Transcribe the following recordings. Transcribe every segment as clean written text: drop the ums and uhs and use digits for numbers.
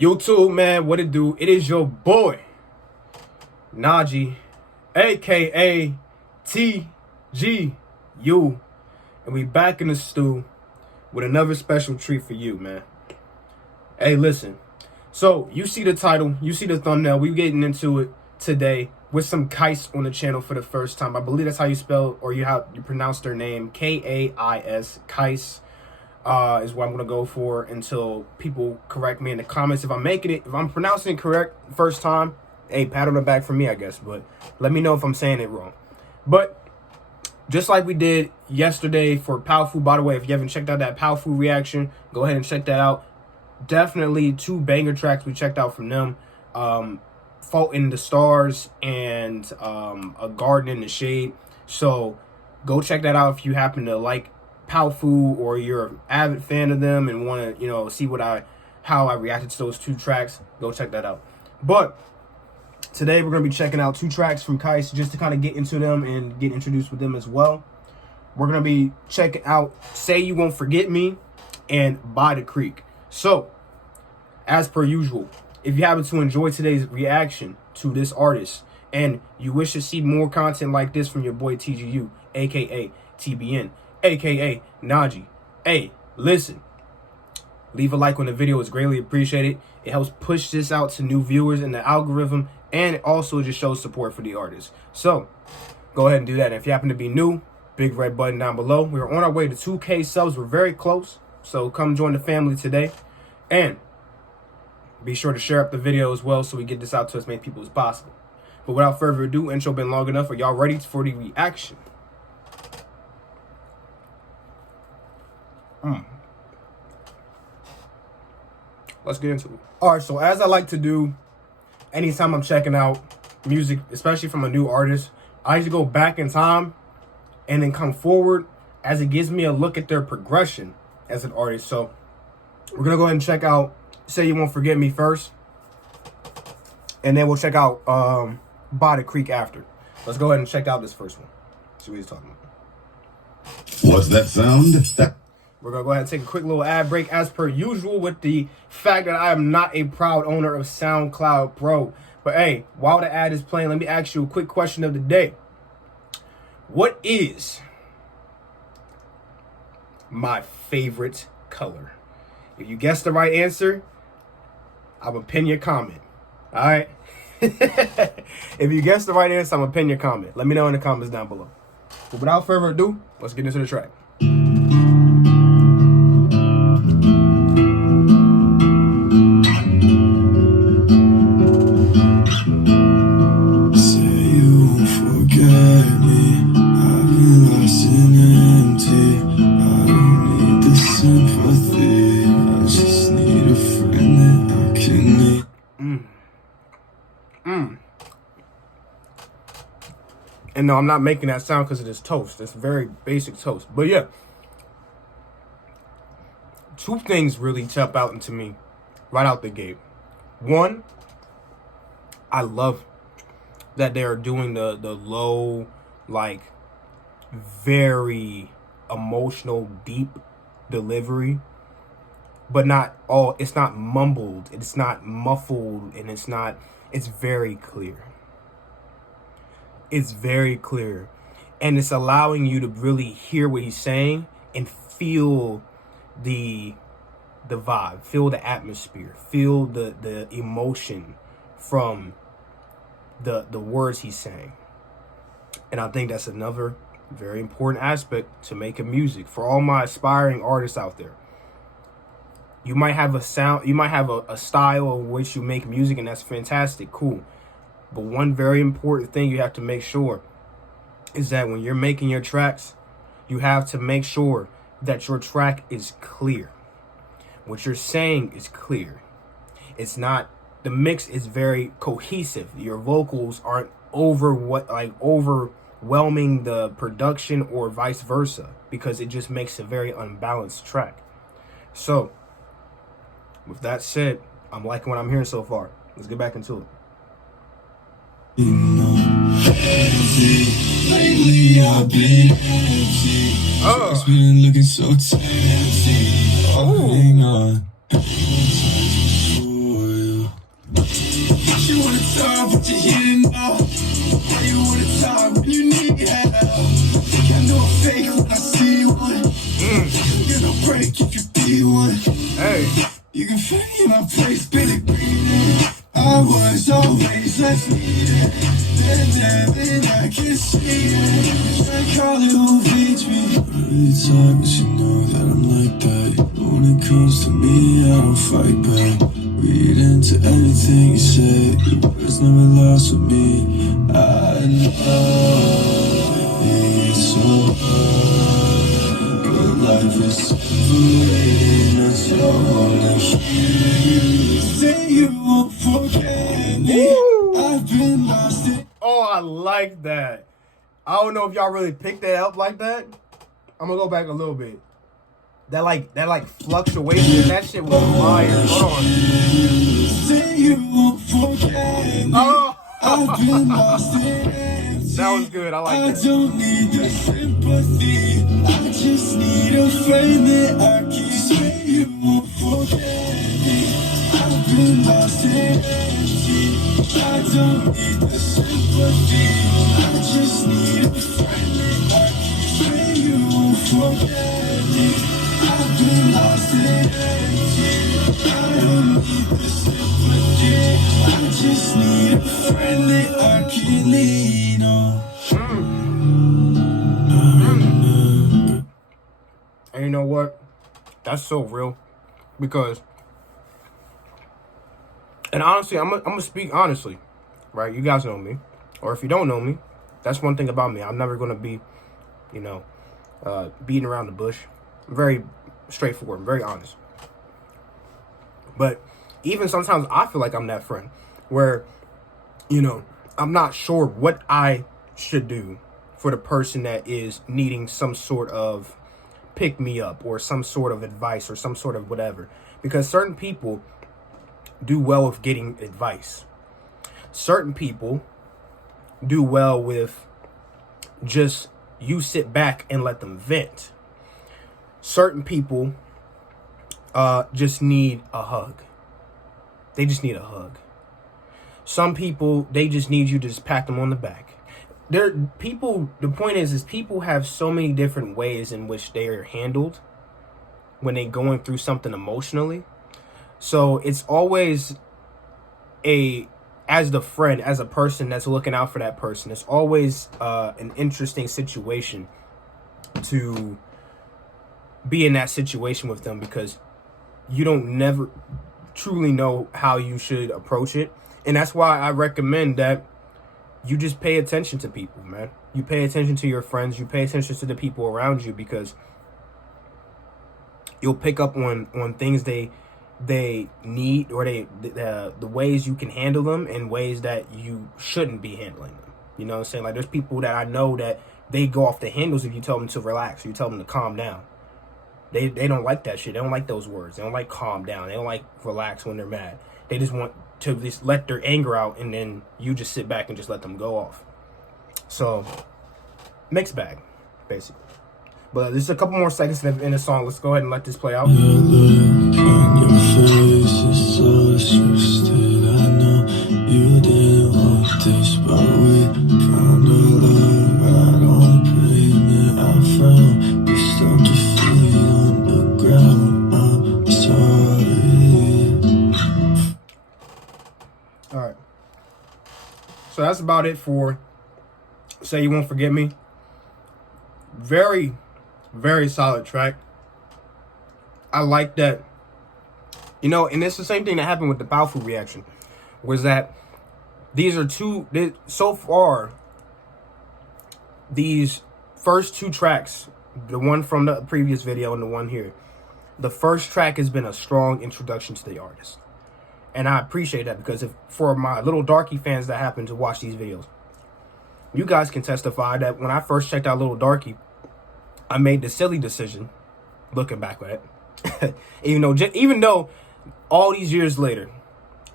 YouTube, man, what it do? It is your boy, Najee, a.k.a. TGU. And we back in the stew with another special treat for you, man. Hey, listen. So, you see the title, you see the thumbnail. We getting into it today with some Kais on the channel for the first time. I believe that's how you spell or you pronounce their name. K-A-I-S, Kais. Is what I'm gonna go for until people correct me in the comments. If I'm pronouncing it correct first time, hey, pat on the back for me, I guess. But let me know if I'm saying it wrong. But just like we did yesterday for Powerful, by the way, if you haven't checked out that Powerful reaction, go ahead and check that out. Definitely 2 banger tracks we checked out from them. Fault in the Stars and A Garden in the Shade. So go check that out if you happen to like Powerful or you're an avid fan of them and want to, see how I reacted to those 2 tracks. Go check that out. But today we're going to be checking out 2 tracks from Kais just to kind of get into them and get introduced with them as well. We're going to be checking out Say You Won't Forget Me and By the Creek. So, as per usual, if you happen to enjoy today's reaction to this artist and you wish to see more content like this from your boy TGU, aka TBN, aka Najee, hey, listen, leave a like on the video. It's greatly appreciated. It helps push this out to new viewers in the algorithm, and it also just shows support for the artist. So go ahead and do that. And if you happen to be new, big red button down below. We're on our way to 2K subs. We're very close, so come join the family today, and be sure to share up the video as well so we get this out to as many people as possible. But without further ado, intro been long enough. Are y'all ready for the reaction? Let's get into it. All right, so as I like to do anytime I'm checking out music, especially from a new artist, I usually go back in time and then come forward as it gives me a look at their progression as an artist. So we're going to go ahead and check out Say You Won't Forget Me first, and then we'll check out By the Creek after. Let's go ahead and check out this first one. See what he's talking about. What's that sound? We're going to go ahead and take a quick little ad break as per usual with the fact that I am not a proud owner of SoundCloud Pro. But hey, while the ad is playing, let me ask you a quick question of the day. What is my favorite color? If you guess the right answer, I'm going to pin your comment. All right? If you guess the right answer, I'm going to pin your comment. Let me know in the comments down below. But without further ado, let's get into the track. And no, I'm not making that sound because it is toast. It's very basic toast. But yeah, 2 things really jump out into me right out the gate. One, I love that they're doing the low, like, very emotional, deep delivery. But it's not mumbled, it's not muffled, and it's very clear. It's very clear, and it's allowing you to really hear what he's saying and feel the vibe, feel the atmosphere, feel the emotion from the words he's saying. And I think that's another very important aspect to making music for all my aspiring artists out there. You might have a sound, you might have a style in which you make music, and that's fantastic, cool. But one very important thing you have to make sure is that when you're making your tracks, you have to make sure that your track is clear. What you're saying is clear. It's not, the mix is very cohesive. Your vocals aren't overwhelming the production or vice versa, because it just makes a very unbalanced track. So, with that said, I'm liking what I'm hearing so far. Let's get back into it. Lately I've been empty. It's been looking so tempting. Oh, hang on. love what you're here now. Why you wanna talk when you need help? Think I know a fake when I see one. Get no break if you be one. Hey. You can fake in my place, Billy Green. I was always left needed. Then I can see it. Try call it who beats me. Really tight, but you know that I'm like that. But when it comes to me, I don't fight back. Read into everything you say. Your words never lost with me. I know it's so hard, but life is separating us all. Say you won't forget me. I've been lost in. Oh, I like that. I don't know if y'all really picked that up like that. I'm gonna go back a little bit. That like fluctuation, that shit was fire. Hold on. Say you won't forget me. Oh. I've been lost in. That was good. I like that. I don't need the sympathy. I just need a friend that I can say you won't forget me. I've been lost in empty. I don't need the sympathy. I just need a friend that I can say you won't forget me. I've been lost in empty. I don't need the sympathy. I just need a friend that I can lean on. And you know what? That's so real. Because, and honestly, I'm gonna speak honestly, right? You guys know me. Or if you don't know me, that's one thing about me. I'm never gonna be, beating around the bush. I'm very straightforward. I'm very honest. But even sometimes I feel like I'm that friend where, I'm not sure what I should do for the person that is needing some sort of pick me up or some sort of advice or some sort of whatever. Because certain people do well with getting advice. Certain people do well with just you sit back and let them vent. Certain people just need a hug. They just need a hug. Some people, they just need you to just pat them on the back. The point is people have so many different ways in which they are handled when they're going through something emotionally. So it's always as the friend, as a person that's looking out for that person, it's always an interesting situation to be in that situation with them, because you don't never truly know how you should approach it. And that's why I recommend that you just pay attention to people, man. You pay attention to your friends. You pay attention to the people around you, because you'll pick up on things they need, or the ways you can handle them and ways that you shouldn't be handling them. You know what I'm saying? Like, there's people that I know that they go off the handles if you tell them to relax, or you tell them to calm down. They don't like that shit. They don't like those words. They don't like calm down. They don't like relax when they're mad. They just want to just let their anger out, and then you just sit back and just let them go off. So, mixed bag, basically. But there's a couple more seconds in the song. Let's go ahead and let this play out. Your look on your face is so twisted. I know you didn't want this, but we found a love right on pavement. I found you stopped your feet on the ground. I'm sorry. All right. So that's about it for Say You Won't Forget Me. Very, very solid track. I like that. And it's the same thing that happened with the Baofu reaction, was that so far, these first two tracks, the one from the previous video and the one here, the first track has been a strong introduction to the artist. And I appreciate that, because for my little Darky fans that happen to watch these videos, you guys can testify that when I first checked out Little Darky, I made the silly decision, looking back at it, even though all these years later,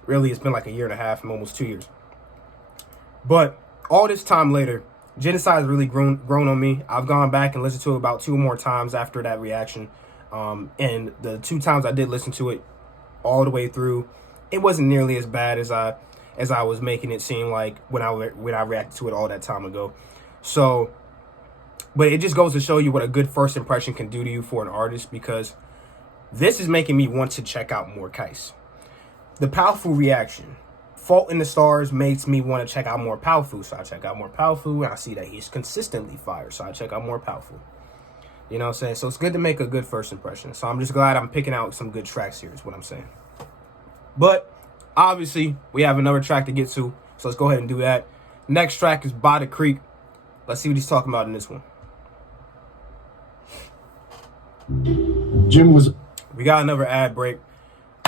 really it's been like a year and a half, almost 2 years. But all this time later, Genocide has really grown on me. I've gone back and listened to it about 2 more times after that reaction. And the 2 times I did listen to it all the way through, it wasn't nearly as bad as I as I was making it seem like when I reacted to it all that time ago. So, but it just goes to show you what a good first impression can do to you for an artist, because this is making me want to check out more Kais. The Powerful reaction, Fault in the Stars, makes me want to check out more Powerful. So I check out more Powerful, and I see that he's consistently fire. So I check out more Powerful. You know what I'm saying? So it's good to make a good first impression. So I'm just glad I'm picking out some good tracks here is what I'm saying. But obviously, we have another track to get to. So let's go ahead and do that. Next track is By the Creek. Let's see what he's talking about in this one. Jim was. We got another ad break.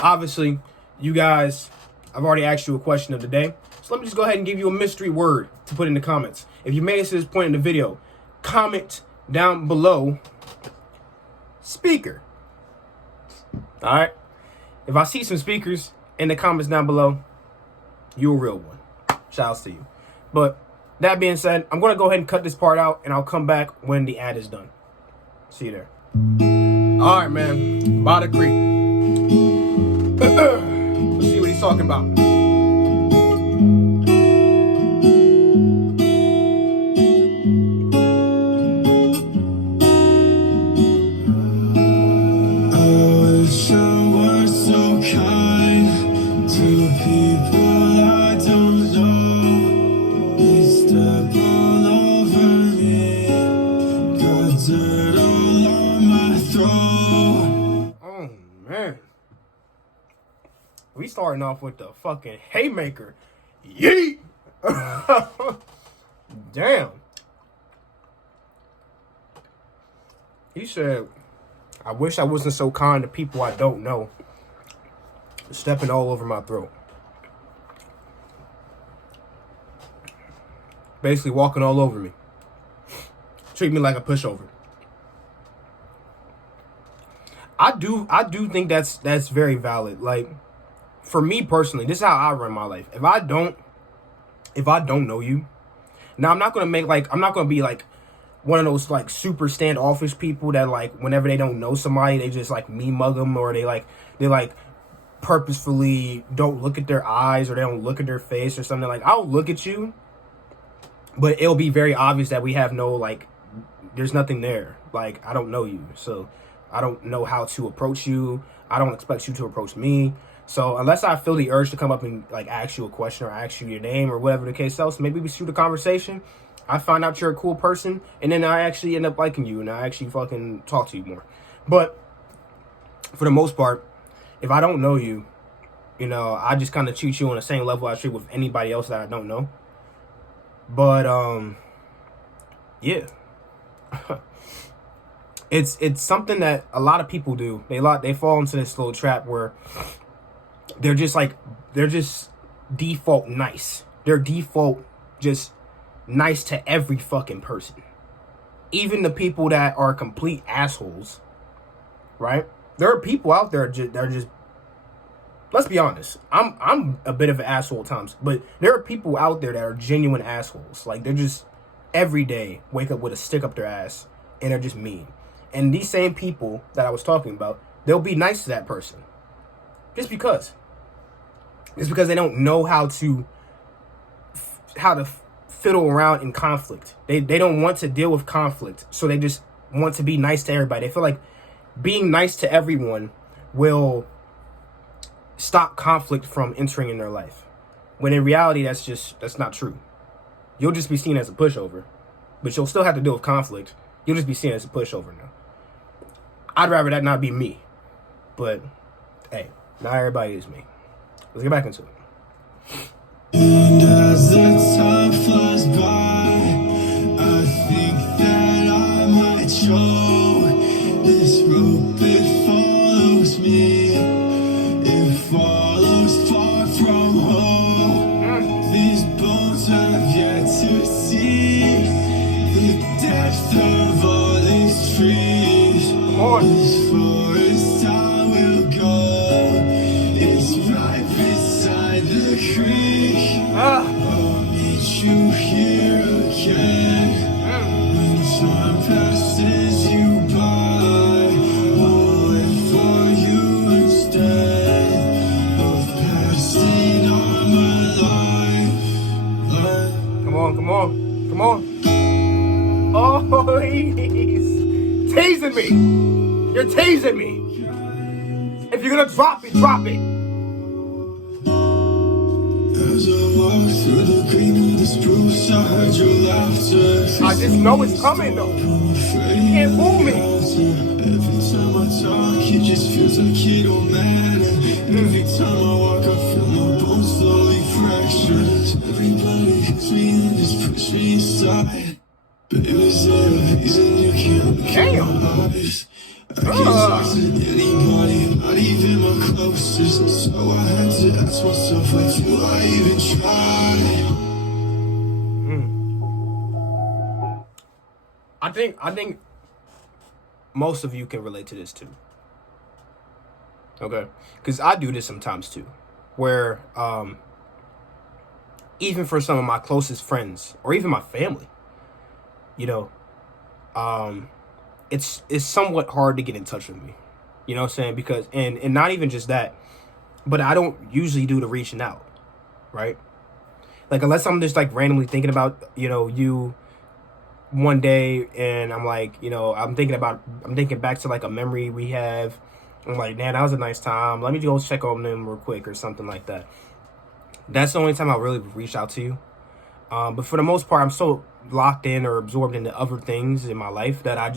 Obviously, you guys, I've already asked you a question of the day. So let me just go ahead and give you a mystery word to put in the comments. If you made it to this point in the video, comment down below speaker. All right. If I see some speakers in the comments down below, you're a real one. Shout outs to you. But that being said, I'm going to go ahead and cut this part out, and I'll come back when the ad is done. See you there. All right, man. By the Creek. Let's see what he's talking about. We starting off with the fucking haymaker. Yeet! Damn. He said, I wish I wasn't so kind to people I don't know. Stepping all over my throat. Basically walking all over me. Treat me like a pushover. I do think that's very valid. Like, for me personally, this is how I run my life. If I don't know you, now I'm not gonna be like one of those like super standoffish people that like whenever they don't know somebody, they just like me mug them, or they purposefully don't look at their eyes, or they don't look at their face or something. Like, I'll look at you, but it'll be very obvious that we have no, like, there's nothing there. Like, I don't know you, so I don't know how to approach you. I don't expect you to approach me. So unless I feel the urge to come up and like ask you a question or ask you your name or whatever the case else, maybe we shoot a conversation. I find out you're a cool person, and then I actually end up liking you, and I actually fucking talk to you more. But for the most part, if I don't know you, you know, I just kind of treat you on the same level I treat with anybody else that I don't know. But yeah. It's something that a lot of people do. They fall into this little trap where they're just default nice. They're default just nice to every fucking person. Even the people that are complete assholes, right? There are people out there that are just, let's be honest, I'm a bit of an asshole at times, but there are people out there that are genuine assholes. Like, they're just every day wake up with a stick up their ass, and they're just mean. And these same people that I was talking about, they'll be nice to that person. Just because. It's because they don't know how to fiddle around in conflict. They don't want to deal with conflict. So they just want to be nice to everybody. They feel like being nice to everyone will stop conflict from entering in their life. When in reality, that's not true. You'll just be seen as a pushover. But you'll still have to deal with conflict. You'll just be seen as a pushover now. I'd rather that not be me. But, hey, not everybody is me. Let's get back into it. And as the time flies by, I think that I might choke. This rope, it follows me. It follows far from home. These bones have yet to see the depth of all these trees. As far as I will go, it's right beside the creek. I'll meet you here again. When time passes you by, I'll wait for you instead of passing on my life. Come on. Come on. Oh, he's teasing me. You're teasing me. If you're gonna drop it, drop it. As I walk through the green of the spruce, I heard your laughter. I just know it's coming though. You can't fool me. Every time I talk, it just feels like it don't matter. Every time I walk, I feel my bones slowly fracture. Everybody hits me and just push me aside. But is there a reason you can't look in my eyes? I can't talk to anybody, not even my closest. So I had to ask myself, like, do I even try? I think most of you can relate to this too. Okay? Because I do this sometimes too. Where even for some of my closest friends or even my family, you know, it's somewhat hard to get in touch with me. You know what I'm saying? Because and not even just that, but I don't usually do the reaching out, right? Like unless I'm just like randomly thinking about, you know, you one day and I'm like, you know, I'm thinking back to like a memory we have. I'm like, man, that was a nice time. Let me go check on them real quick or something like that. That's the only time I really reach out to you. But for the most part, I'm so locked in or absorbed into other things in my life that I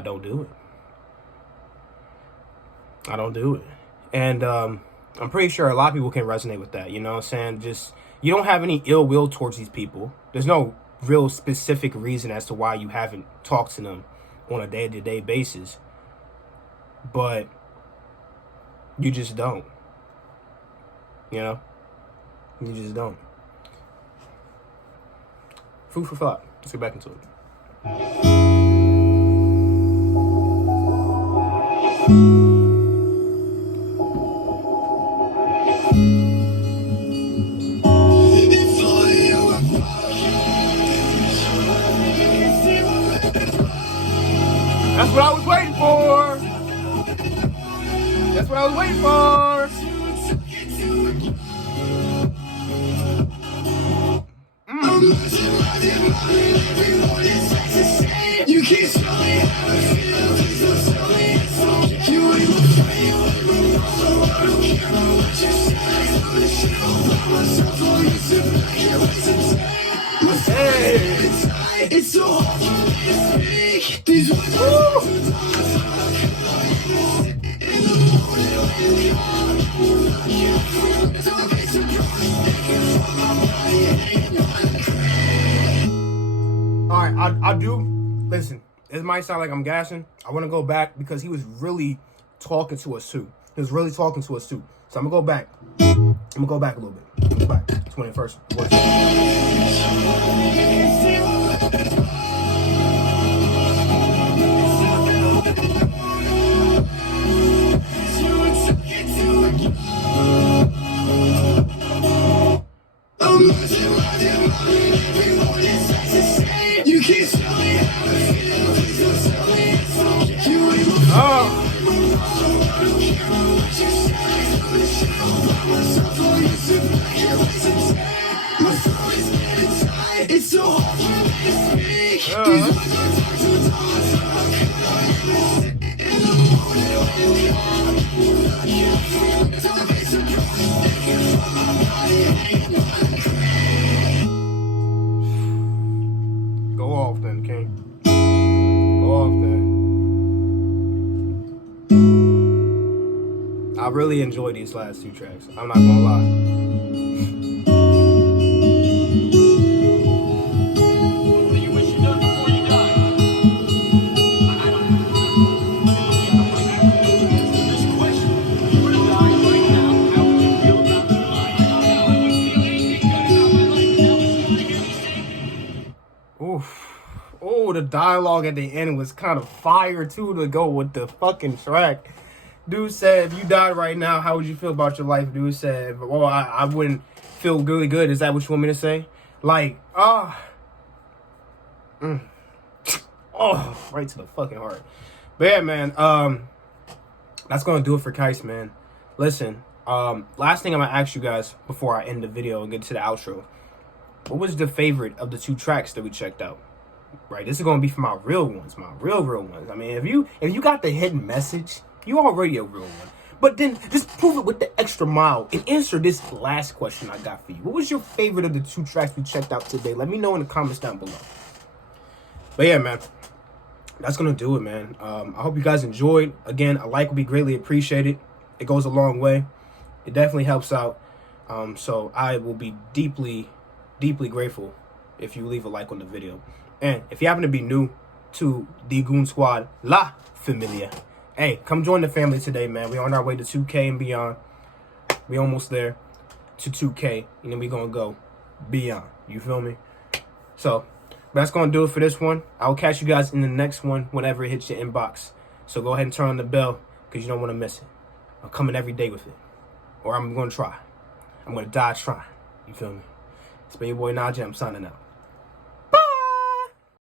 don't do it. I don't do it. And I'm pretty sure a lot of people can resonate with that. You know what I'm saying? Just, you don't have any ill will towards these people. There's no real specific reason as to why you haven't talked to them on a day-to-day basis. But you just don't. You know? You just don't. Food for thought. Let's get back into it. That's what I was waiting for. That's what I was waiting for. You can't tell me how I feel. Please don't tell me it's okay. You ain't my friend, you ain't my mom, so I don't care about what you say. I'm the shit all by myself. I'll use it back here with some time. My face is tight. It's so hard for me to speak. These words are too in the morning when you're gone. Don't be surprised if you fall my body hanging on the crane. All right, I do. Listen, it might sound like I'm gassing. I want to go back because he was really talking to us too. So I'm gonna go back. I'm gonna go back a little bit. Go back. 21st verse. You can't tell me how I feel. Please don't tell me it's okay. You ain't my friend, so I don't care about what you say. I'm the shit all by myself. I'll use it back here with some time. My throat is getting tight. It's so hard for me to speak. These words are talk to dawn, so how could I even sit in the morning when you're gone? I can't feel it. Don't be surprised if you find my body hanging on the crane. Go off then, King. Go off then. I really enjoyed these last two tracks. I'm not gonna lie. Oh, the dialogue at the end was kind of fire too to go with the fucking track. Dude said, if you died right now, how would you feel about your life? Dude said, well, I wouldn't feel really good. Is that what you want me to say? Like, oh, right to the fucking heart. But yeah, man, that's gonna do it for Keist, man. Listen, last thing I'm gonna ask you guys before I end the video and get to the outro. what was the favorite of the 2 tracks that we checked out? Right, this is gonna be for my real ones, my real ones. I mean, if you got the hidden message, you already a real one. But then just prove it with the extra mile and answer this last question I got for you. What was your favorite of the 2 tracks we checked out today? Let me know in the comments down below. But yeah, man, that's gonna do it, man. I hope you guys enjoyed. Again, a like would be greatly appreciated. It goes a long way. It definitely helps out. So I will be deeply, deeply grateful if you leave a like on the video. And if you happen to be new to the Goon Squad, La Familia, hey, come join the family today, man. We're on our way to 2K and beyond. We almost there to 2K, and then we're going to go beyond. You feel me? So that's going to do it for this one. I'll catch you guys in the next one whenever it hits your inbox. So go ahead and turn on the bell because you don't want to miss it. I'm coming every day with it. Or I'm going to try. I'm going to die trying. You feel me? It's been your boy Najee. I'm signing out.